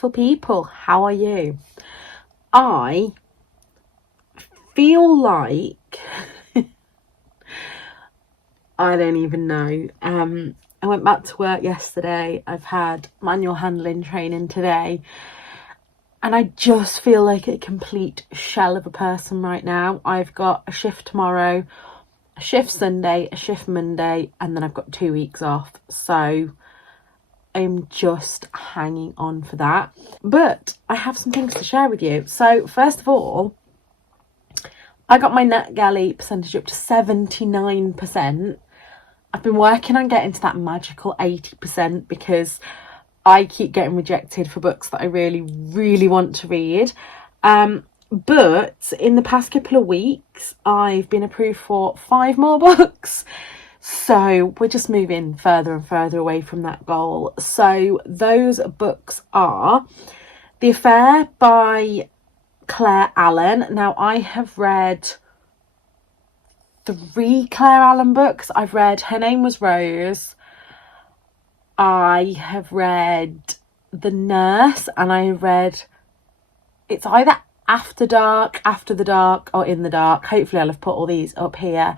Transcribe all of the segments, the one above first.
beautiful people, how are you? I feel like I don't even know. I went back to work yesterday. I've had manual handling training today, and I just feel like a complete shell of a person right now. I've got a shift tomorrow, a shift Sunday, a shift Monday, and then I've got 2 weeks off. So I'm just hanging on for that. But I have some things to share with you. So first of all, I got my net galley percentage up to 79%. I've been working on getting to that magical 80% because I keep getting rejected for books that I really, really want to read. But in the past couple of weeks, I've been approved for 5 more books. So we're just moving further and further away from that goal. So those books are The Affair by Allan. Now, I have read 3 Claire Allan books. I've read Her Name Was Rose, I have read The Nurse, and I read, it's either After Dark, After the Dark, or In the Dark. Hopefully I'll have put all these up here,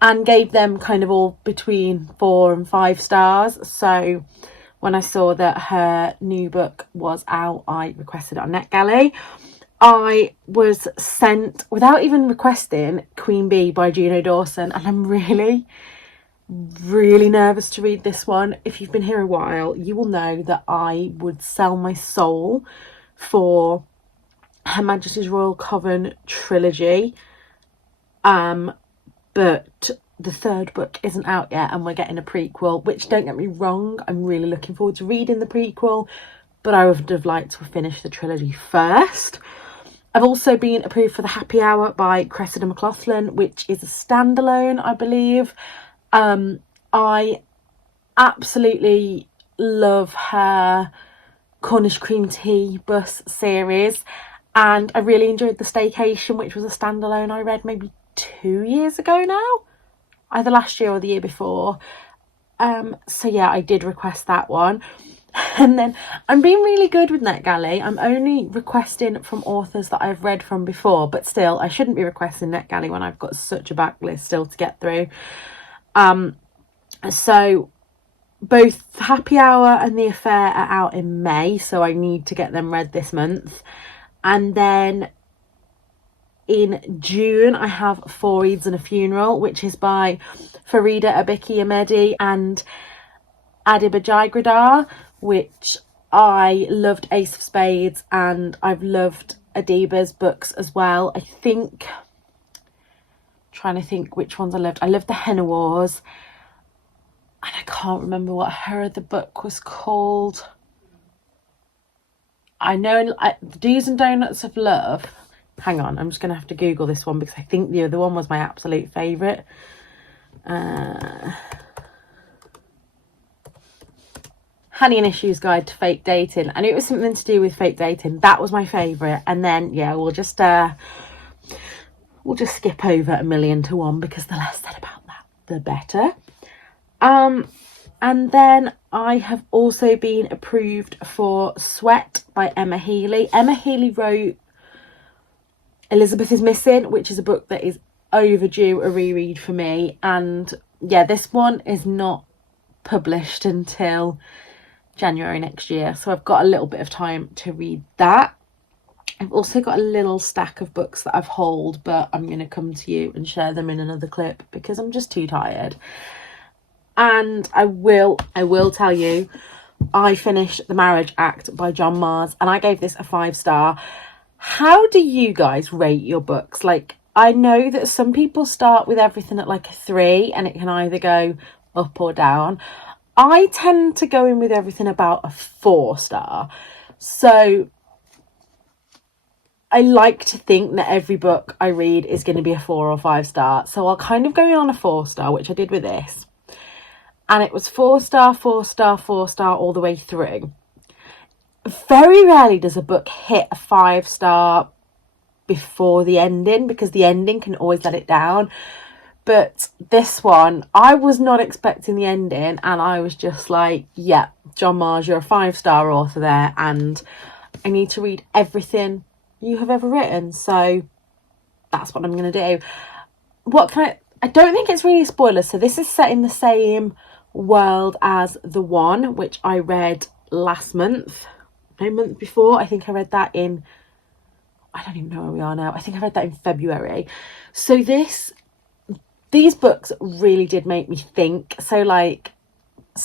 and gave them kind of all between 4 and 5 stars. So when I saw that her new book was out, I requested it on NetGalley. I was sent, without even requesting, Queen Bee by Juno Dawson, and I'm really nervous to read this one. If you've been here a while, you will know that I would sell my soul for Her Majesty's Royal Coven trilogy, but the 3rd book isn't out yet, and we're getting a prequel, which, don't get me wrong, I'm really looking forward to reading the prequel, but I would have liked to have finished the trilogy first. I've also been approved for The Happy Hour by Cressida Mclaughlin, which is a standalone, I believe. I absolutely love her Cornish cream tea bus series, and I really enjoyed The Staycation, which was a standalone I read maybe 2 years ago now, either last year or the year before. So yeah, I did request that one. And then I'm being really good with NetGalley. I'm only requesting from authors that I've read from before, but still, I shouldn't be requesting NetGalley when I've got such a backlist still to get through. So both Happy Hour and The Affair are out in May, so I need to get them read this month. And then in June, I have 4 Eids and a Funeral, which is by Faridah Abike-Iyimide and Adiba Jaigirdar, which I loved Ace of Spades, and I've loved Adiba's books as well. Trying to think which ones I loved. I loved the Henna Wars, and I can't remember what her other book was called. I know the Do's and Donuts of Love. Hang on, I'm just going to have to Google this one because I think the other one was my absolute favourite. Hani and Ishus Guide to Fake Dating. I knew it was something to do with fake dating. That was my favourite. And then, yeah, we'll just skip over 1,000,000 because the less said about that, the better. And then I have also been approved for Sweat by Emma Healey. Emma Healey wrote Elizabeth is Missing, which is a book that is overdue a reread for me. And yeah, this one is not published until January next year, so I've got a little bit of time to read that. I've also got a little stack of books that I've hauled, but I'm going to come to you and share them in another clip because I'm just too tired. And I will tell you, I finished The Marriage Act by John Mars, and I gave this a 5-star. How do you guys rate your books? Like, I know that some people start with everything at like a 3, and it can either go up or down. I tend to go in with everything about a 4-star. So I like to think that every book I read is going to be a 4 or 5-star. So I'll kind of go in on a 4-star, which I did with this. And it was 4-star, 4-star, 4-star all the way through. Very rarely does a book hit a 5-star before the ending, because the ending can always let it down. But this one, I was not expecting the ending, and I was just like, yeah, John Marrs, you're a 5-star author there, and I need to read everything you have ever written. So that's what I'm going to do. I don't think it's really a spoiler. So this is set in the same world as The One, which I read last month. No, month before. I think I read that in, I don't even know where we are now. I think I read that in February. So these books really did make me think. So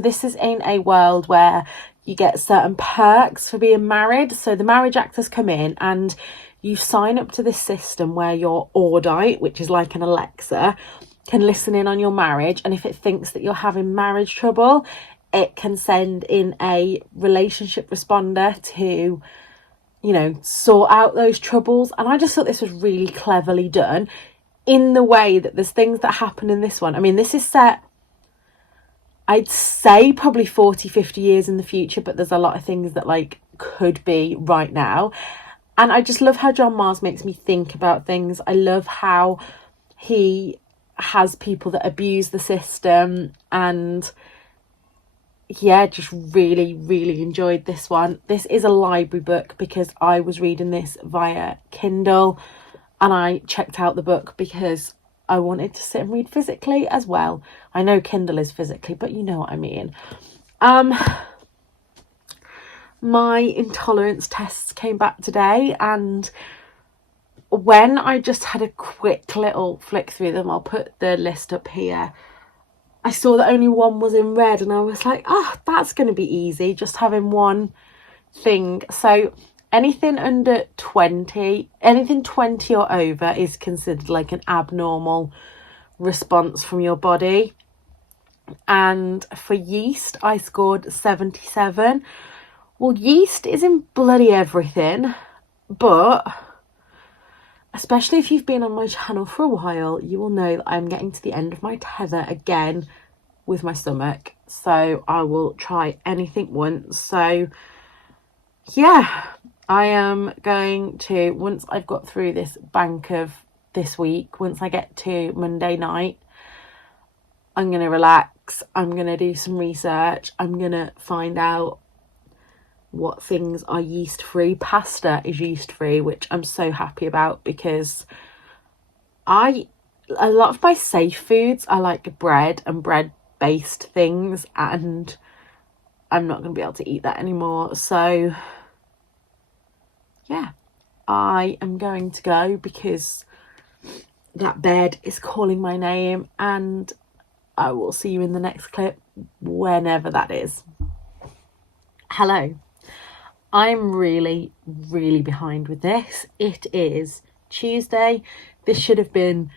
this is in a world where you get certain perks for being married. So the marriage actors come in and you sign up to this system where your Audite, which is like an Alexa, can listen in on your marriage. And if it thinks that you're having marriage trouble, it can send in a relationship responder to, sort out those troubles. And I just thought this was really cleverly done, in the way that there's things that happen in this one. I mean, this is set, I'd say probably 40, 50 years in the future, but there's a lot of things that could be right now. And I just love how John Marrs makes me think about things. I love how he has people that abuse the system, and yeah, just really, really enjoyed this one. This is a library book because I was reading this via Kindle, and I checked out the book because I wanted to sit and read physically as well. I know Kindle is physically, but you know what I mean. My intolerance tests came back today, and when I just had a quick little flick through them, I'll put the list up here, I saw that only one was in red, and I was like, that's going to be easy, just having one thing. So anything under 20, anything 20 or over is considered like an abnormal response from your body. And for yeast, I scored 77. Well, yeast is in bloody everything, but especially if you've been on my channel for a while, you will know that I'm getting to the end of my tether again with my stomach. So I will try anything once. So yeah, I am going to, once I've got through this bank of this week, once I get to Monday night, I'm going to relax. I'm going to do some research. I'm going to find out what things are yeast free. Pasta is yeast free, which I'm so happy about, because a lot of my safe foods are like bread and bread based things, and I'm not going to be able to eat that anymore. So yeah, I am going to go because that bed is calling my name, and I will see you in the next clip, whenever that is. Hello. I'm really, really behind with this. It is Tuesday. This should have been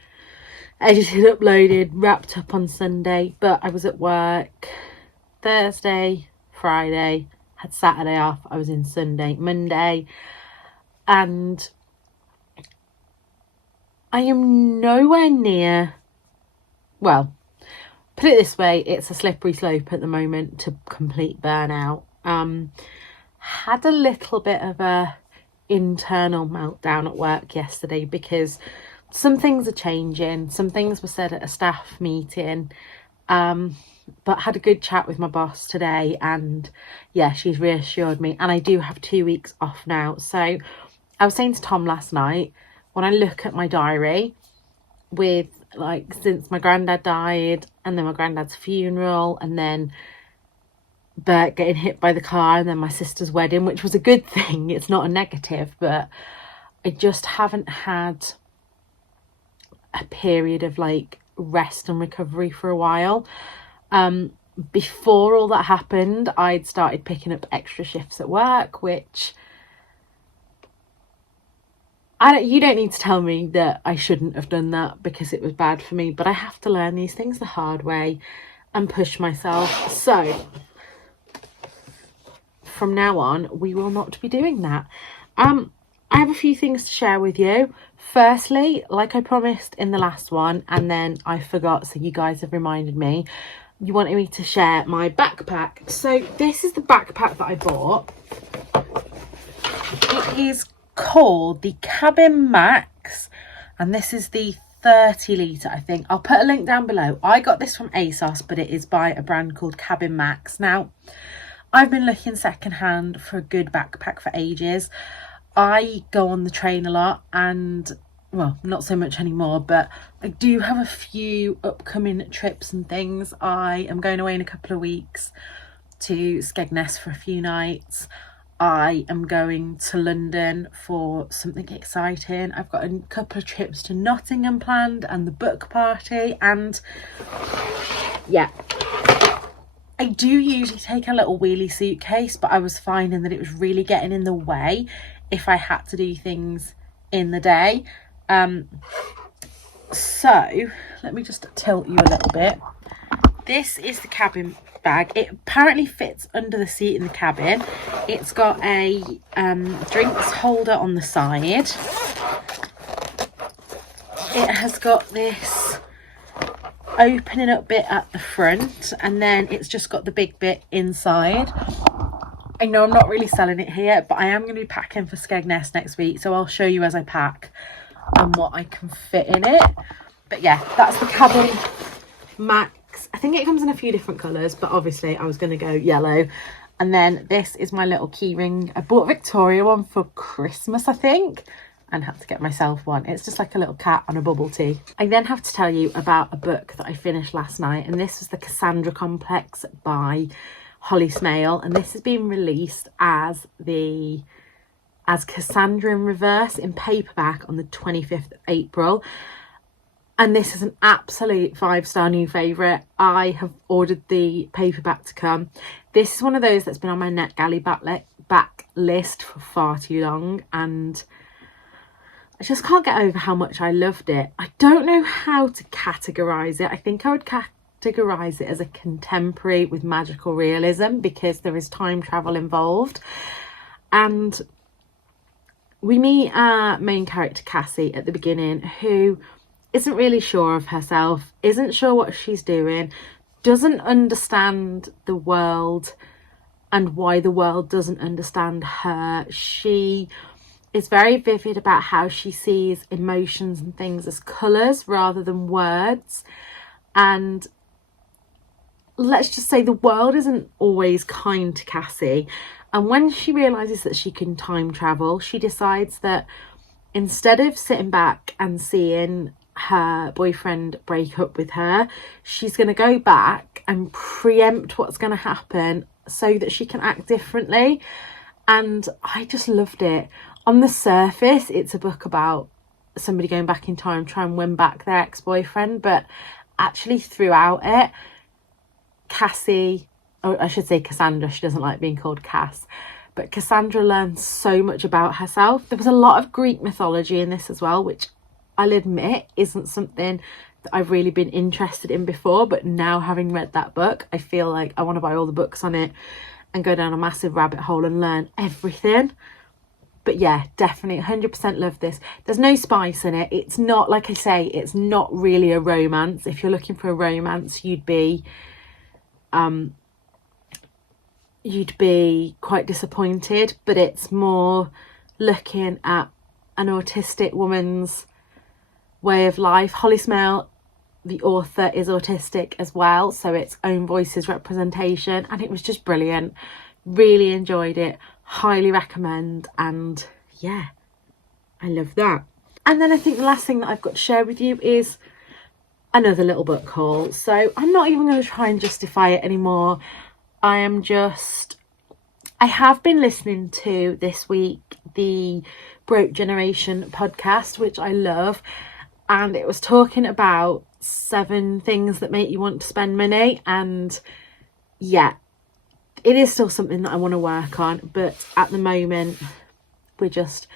edited, uploaded, wrapped up on Sunday, but I was at work Thursday, Friday, had Saturday off. I was in Sunday, Monday, and I am nowhere near, well, put it this way, it's a slippery slope at the moment to complete burnout. Had a little bit of a internal meltdown at work yesterday because some things are changing. Some things were said at a staff meeting, but had a good chat with my boss today, and yeah, she's reassured me, and I do have 2 weeks off now. So I was saying to Tom last night, when I look at my diary, with since my granddad died, and then my granddad's funeral, and then Bert getting hit by the car, and then my sister's wedding, which was a good thing, it's not a negative, but I just haven't had a period of rest and recovery for a while. Before all that happened, I'd started picking up extra shifts at work, which you don't need to tell me that I shouldn't have done that because it was bad for me, but I have to learn these things the hard way and push myself. So from now on, we will not be doing that. I have a few things to share with you. Firstly, like I promised in the last one, and then I forgot, so you guys have reminded me, you wanted me to share my backpack. So this is the backpack that I bought. It is called the Cabin Max, and this is the 30 litre, I think. I'll put a link down below. I got this from ASOS, but it is by a brand called Cabin Max. Now, I've been looking secondhand for a good backpack for ages. I go on the train a lot, and well, not so much anymore, but I do have a few upcoming trips and things. I am going away in a couple of weeks to Skegness for a few nights. I am going to London for something exciting. I've got a couple of trips to Nottingham planned and the book party, and yeah, I do usually take a little wheelie suitcase, but I was finding that it was really getting in the way if I had to do things in the day. So let me just tilt you a little bit. This is the cabin bag. It apparently fits under the seat in the cabin. It's got a drinks holder on the side. It has got this opening up bit at the front, and then it's just got the big bit inside. I know I'm not really selling it here, but I am going to be packing for Skegness next week, so I'll show you as I pack and what I can fit in it. But yeah, that's the Cabin Max. I think it comes in a few different colours, but obviously I was going to go yellow. And then this is my little key ring. I bought Victoria one for Christmas, I think, and had to get myself one. It's just like a little cat on a bubble tea. I then have to tell you about a book that I finished last night, and this was The Cassandra Complex by Holly Smale, and this has been released as Cassandra in Reverse in paperback on the 25th of April. And this is an absolute 5-star new favourite. I have ordered the paperback to come. This is one of those that's been on my NetGalley back list for far too long, and I just can't get over how much I loved it. I don't know how to categorise it. I think I would categorise it as a contemporary with magical realism, because there is time travel involved. And we meet our main character Cassie at the beginning, who isn't really sure of herself, isn't sure what she's doing, doesn't understand the world and why the world doesn't understand her. She is very vivid about how she sees emotions and things as colours rather than words. And let's just say the world isn't always kind to Cassie. And when she realises that she can time travel, she decides that instead of sitting back and seeing her boyfriend break up with her, she's going to go back and preempt what's going to happen so that she can act differently. And I just loved it. On the surface, it's a book about somebody going back in time, trying to win back their ex-boyfriend, but actually throughout it, Cassie, or I should say Cassandra, she doesn't like being called Cass, but Cassandra learns so much about herself. There was a lot of Greek mythology in this as well, which I'll admit isn't something that I've really been interested in before, but now having read that book, I feel like I want to buy all the books on it and go down a massive rabbit hole and learn everything. But yeah, definitely 100% love this. There's no spice in it. It's not, like I say, it's not really a romance. If you're looking for a romance, you'd be quite disappointed, but it's more looking at an autistic woman's way of life. Holly Smale, the author, is autistic as well, so its own voices representation, and it was just brilliant. Really enjoyed it, highly recommend, and yeah, I love that. And then I think the last thing that I've got to share with you is another little book haul. So I'm not even going to try and justify it anymore. I have been listening to this week the Broke Generation podcast, which I love, and it was talking about 7 things that make you want to spend money. And yeah, it is still something that I want to work on, but at the moment we're just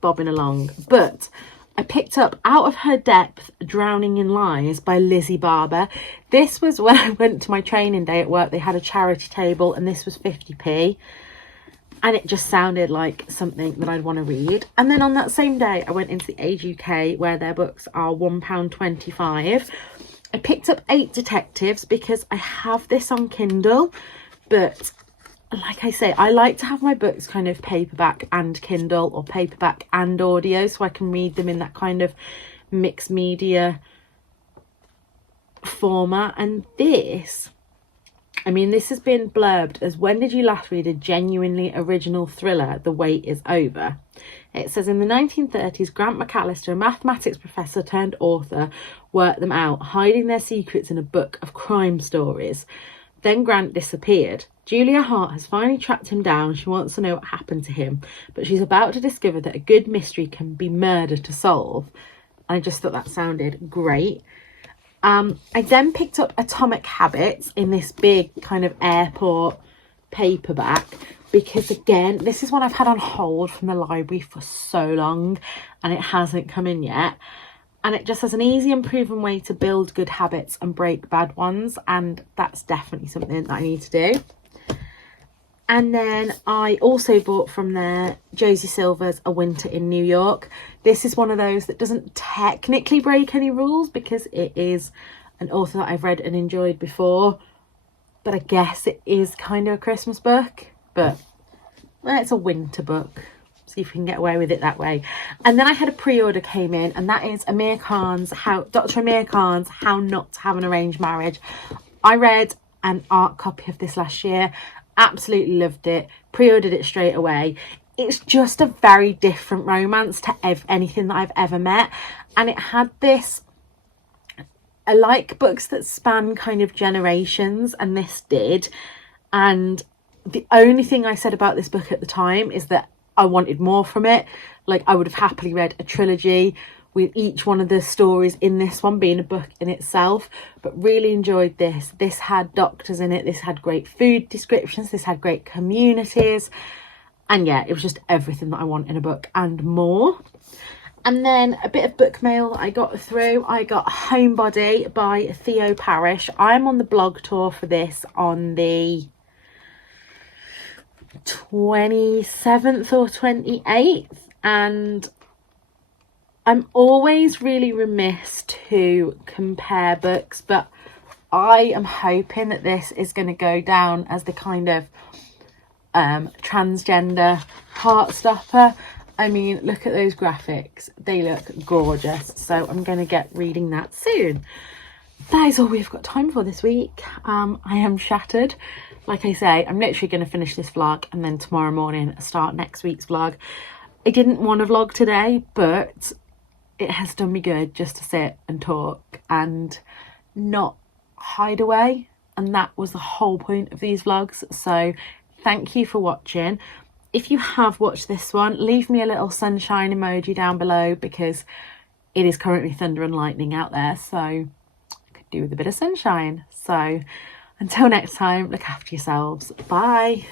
bobbing along. But I picked up Out of Her Depth, Drowning in Lies by Lizzie Barber. This was when I went to my training day at work. They had a charity table and this was 50p. And it just sounded like something that I'd want to read. And then on that same day, I went into the Age UK, where their books are £1.25. I picked up 8 Detectives because I have this on Kindle. But like I say, I like to have my books kind of paperback and Kindle, or paperback and audio, so I can read them in that kind of mixed media format. And this, I mean, this has been blurbed as, when did you last read a genuinely original thriller? The wait is over. It says, in the 1930s, Grant McAllister, a mathematics professor turned author, worked them out, hiding their secrets in a book of crime stories. Then Grant disappeared. Julia Hart has finally tracked him down. She wants to know what happened to him, but she's about to discover that a good mystery can be murder to solve. I just thought that sounded great. I then picked up Atomic Habits in this big kind of airport paperback, because again, this is one I've had on hold from the library for so long and it hasn't come in yet. And it just has an easy and proven way to build good habits and break bad ones. And that's definitely something that I need to do. And then I also bought from there Josie Silver's A Winter in New York. This is one of those that doesn't technically break any rules because it is an author that I've read and enjoyed before. But I guess it is kind of a Christmas book. But well, it's a winter book. See if we can get away with it that way. And then I had a pre-order came in, and that is Dr. Amir Khan's How Not to Have an Arranged Marriage. I read an art copy of this last year. Absolutely loved it. Pre-ordered it straight away. It's just a very different romance to anything that I've ever met. And it had this... I like books that span kind of generations, and this did. And the only thing I said about this book at the time is that I wanted more from it. Like, I would have happily read a trilogy with each one of the stories in this one being a book in itself, but really enjoyed this. This had doctors in it, this had great food descriptions, this had great communities, and yeah, it was just everything that I want in a book and more. And then a bit of book mail I got through. I got Homebody by Theo Parrish. I'm on the blog tour for this on the 27th or 28th, and I'm always really remiss to compare books, but I am hoping that this is going to go down as the kind of transgender heart stopper. I mean, look at those graphics, they look gorgeous, so I'm going to get reading that soon. That is all we've got time for this week. I am shattered. Like I say, I'm literally going to finish this vlog and then tomorrow morning start next week's vlog. I didn't want to vlog today, but it has done me good just to sit and talk and not hide away. And that was the whole point of these vlogs. So thank you for watching. If you have watched this one, leave me a little sunshine emoji down below, because it is currently thunder and lightning out there. So I could do with a bit of sunshine. So until next time, look after yourselves. Bye.